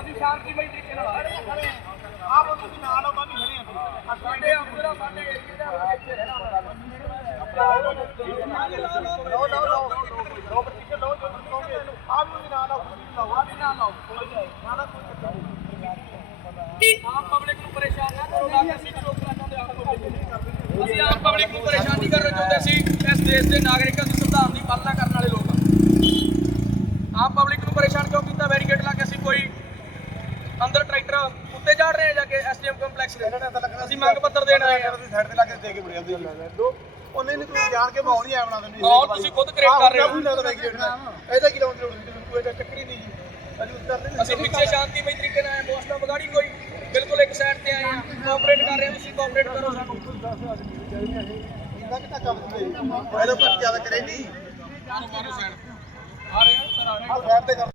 ਅਸੀਂ ਸ਼ਾਂਤੀਮਈ ਤਰੀਕੇ ਨਾਲ ਖੜੇ ਹਾਂ। ਖੜੇ ਆਮ ਪਬਲਿਕ ਨੂੰ ਪਰੇਸ਼ਾਨ ਨਾ ਕਰੋ ਨਾ ਕਿ ਅਸੀਂ ਵੀ ਰੋਕਣਾ ਚਾਹੁੰਦੇ ਅਸੀਂ ਆਮ ਪਬਲਿਕ ਨੂੰ ਪਰੇਸ਼ਾਨ ਨਹੀਂ ਕਰਨਾ ਚਾਹੁੰਦੇ ਅਸੀਂ ਇਸ ਦੇਸ਼ ਦੇ ਨਾਗਰਿਕਾਂ ਦੀ ਸੰਵਿਧਾਨ ਦੀ ਪਾਲਣਾ ਕਰਨ ਵਾਲੇ ਲੋਕ ਆਮ ਪਬਲਿਕ ਨੂੰ ਪਰੇਸ਼ਾਨ ਕਿਉਂ ਕੀਤਾ? ਬੈਰੀਕੇਡ ਲਾ ਕੇ ਅਸੀਂ ਕੋਈ ਅੰਦਰ ਟਰੈਕਟਰ ਉੱਤੇ ਚੜ ਰਹੇ ਆ ਜਾ ਕੇ ਐਸਡੀਐਮ ਕੰਪਲੈਕਸ ਦੇ। ਅਸੀਂ ਮੰਗ ਪੱਤਰ ਦੇਣ ਆਏ ਆ ਸਾਈਡ ਤੇ ਲਾ ਕੇ ਦੇ ਕੇ ਜਾਂਦੀ ਉਹਨੇ ਨਹੀਂ ਕੋਈ ਜਾਣ ਕੇ ਨਹੀਂ ਆਇਆ ਬਣਾ ਦਿੰਦੀ ਮਾਹੌਲ ਤੁਸੀਂ ਖੁਦ create ਕਰ ਰਹੇ ਹੋ। ਬੈਕ ਇਹਦਾ ਕੀ ਲਾਉਣ ਦੀ ਲੋੜ ਨਹੀਂ ਤਾਂ ਚੱਕਰ ਹੀ ਨਹੀਂ ਜੀ। ਅਸੀਂ ਉੱਤਰ ਨਹੀਂ ਅਸੀਂ ਪਿੱਛੇ ਸ਼ਾਂਤੀਮਈ ਤਰੀਕੇ ਨਾਲ ਆਏ ਪੋਸਟਾਂ ਵਿਗਾੜੀ ਕੋਈ। ਬਿਲਕੁਲ ਇੱਕ ਸਾਈਡ ਤੇ ਆਏ ਆ ਕੋਆਪਰੇਟ ਕਰ ਰਹੇ ਆ ਤੁਸੀਂ ਕੋਆਪਰੇਟ ਕਰੋ ਸਾਨੂੰ। ਇੰਨਾ ਕਿਤਾ ਕੰਮ ਸੀ ਇਹਦਾ ਪਰ ਜ਼ਿਆਦਾ ਕਰੇ ਨਹੀਂ। ਆ ਰਹੇ ਆ ਸਰ ਆ ਰਹੇ ਆ। ਆ ਸਾਈਡ ਤੇ ਕਰ